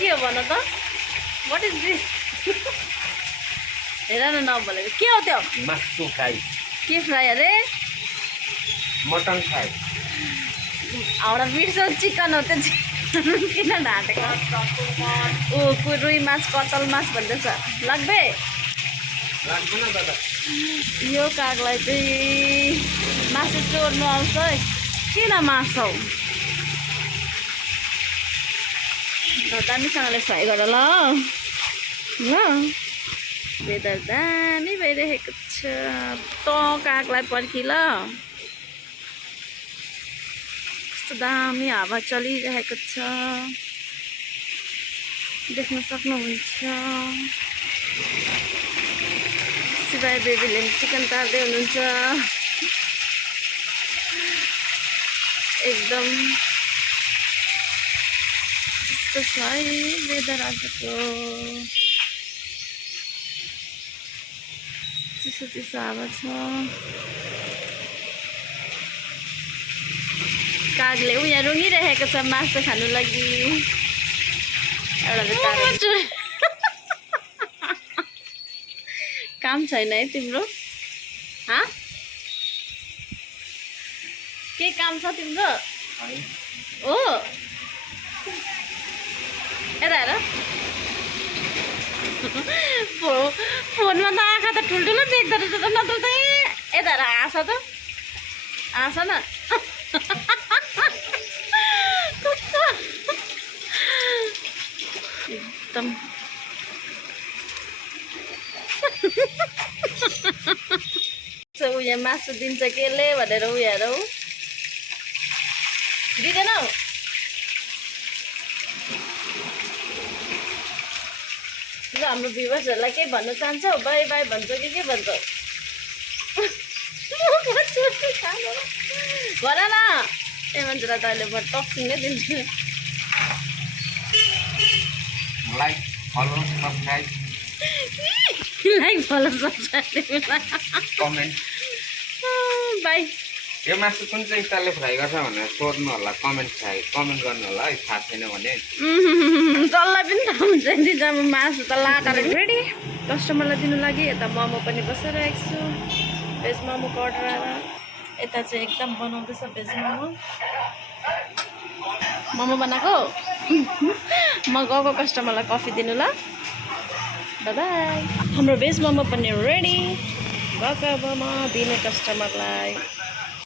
के हो भन त व्हाट इज दिस हेर न नबोलेको के हो त्यो मासु फ्राई के फ्राई अरे मटन फ्राई हाउडा बिर्सो चिकन हो त्यो किन ढाँटेको ऊ रुई माछ कतल माछ भन्दैछ लाग्बे लाग्दैन दादा यो कागलाई चाहिँ मासु चोर्नु आउँछ है किन माछौ दामीसँगले फ्राई गर ल वेदर दामी भइरहेको छ त कागलाई पर्खी ल कस्तो दामी हावा चलिरहेको छ देख्न सक्नुहुन्छ शिवाय बेबीले चिकन तार्दै हुनुहुन्छ एकदम त्यस्तो छ है वेदर आजको चिसो चिसो हावा छ कागले उहाँ रुँगिरहेको छ मासु खानु लागि एउटा काम छैन है तिम्रो के काम छ तिम्रो ओ यता हेर फोनमा त आँखा त ठुल्ठुलो देख्दो रहेछ त नत्र त यता हेर हाँस त हाँस न कस्तो एकदम उयो मासु दिन्छ केले भनेर उयोहरू दिँदैनौ ल हाम्रो भ्युवर्सहरूलाई केही भन्न चाहन्छौ बाई बाई भन्छौ कि के भन्छौ भन न ए मान्छेलाई त अहिले म टक्सिङ नै दिन्छु like follow subscribe comment bye यो मासु कुन चाहिँ स्टाइलले फ्राई गर्छ भनेर सोध्नु होला कमेन्ट गर्नु होला है थाहा छैन भने जसलाई पनि थाहा हुन्छ नि जब मासु त लाएर रेडी कस्टमरलाई दिनु लागि यता मोमो पनि बसिरहेको छु भेज मोमोको अर्डर आएर यता चाहिँ एकदम बनाउँदैछ भेज मोमो बनाएको म गएको कस्टमरलाई कफी दिनु ल बाई हाम्रो भेज मोमो पनि रेडी गएको अब म दिने कस्टमरलाई